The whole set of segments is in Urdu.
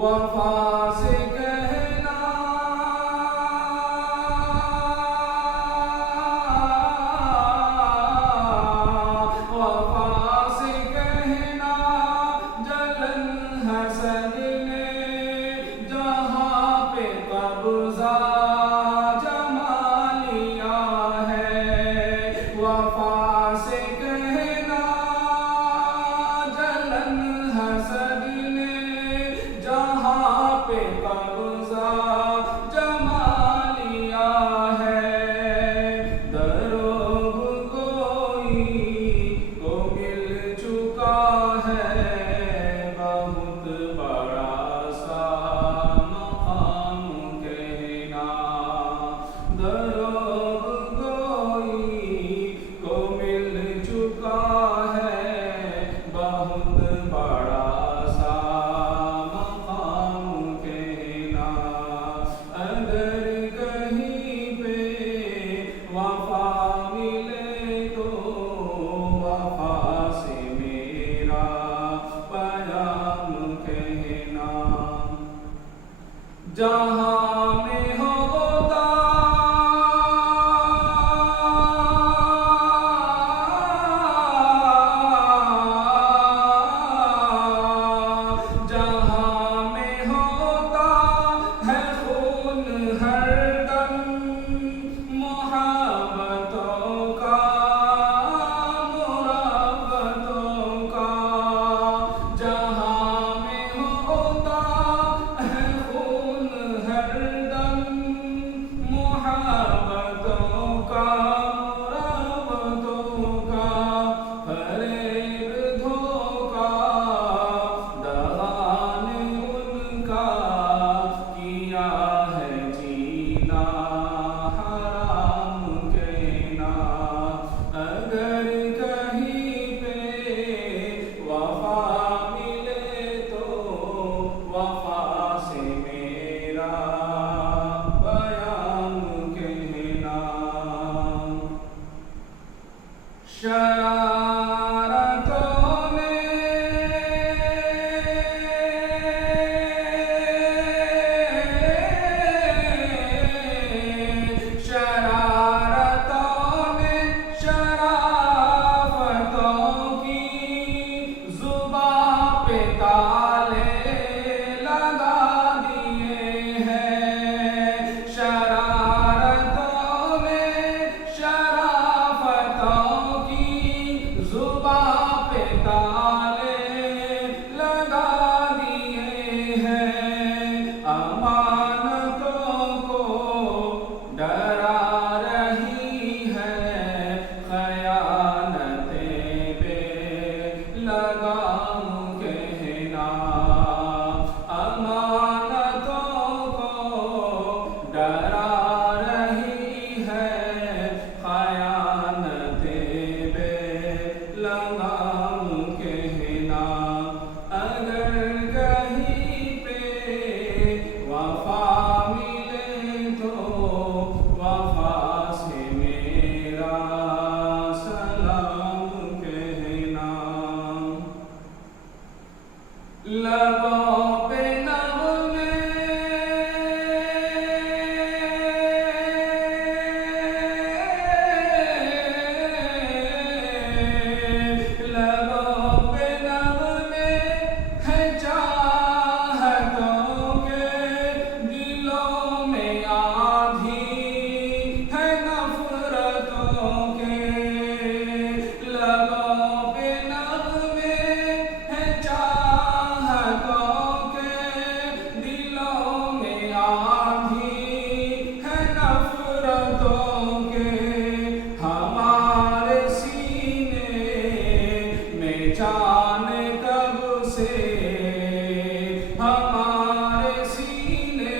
وفا سے کہنا وفا سے کہنا جلن حسد نے جہاں پہ قبضہ جما لیا ہے وفا سے کہنا جلن حسد نے جہاں پہ قبضہ جما لیا ہے دروغ کوئی کو مل چکا ہے بہت بڑا سا مقام کہنا دروغ کوئی کو مل چکا ہے بہت بڑا سا مقام کہنا اگر کہیں پہ وفا ملے تو وفا سے میرا پیام کہنا جہاں میں ہوتا جہاں میں ہوتا ہے خون ہر دم محبتوں کا مربتوں کا جہاں میں ہوتا ہے خون ہر دم محبتوں کا مربتوں کا فریب دھوکا دغا نے ان کا کیا ہے جینا حرام کہنا اگر کہیں پہ وفا ملے تو وفا سے میرا پیام کہنا شرارتوں میں شرارتوں میں شرافتوں کی زباں پہ تالے لگا دیے ہیں شرارتوں میں شرافتوں کی زباں پہ تالے لگا دیے ہیں امانتوں کو ڈرا رہی ہے خیانتیں بے لگام کہنا امانتوں کو ڈرا رہی ہے خیانتیں بے لگام کہنا اگر کہیں پہ وفا ملے تو وفا سے میرا سلام کہنا لبوں پہ نغمے لبوں پہ نغمے ہیں چاہتوں کے دلوں میں آندھی ہے نفرتوں کے لبوں پہ نغمے ہیں چاہتوں کے دلوں میں آندھی ہے نفرتوں کے ہمارے سینے میں جانے کب سے ہمارے سینے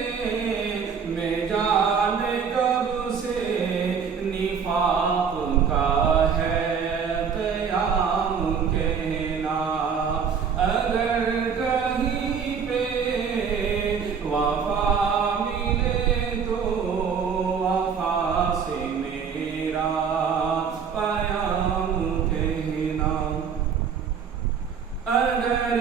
میں جانے کب سے نفاق کا ہے قیام کہنا اگر کہیں پہ وفا ملے تو وفا سے میرا پیام کہنا اگر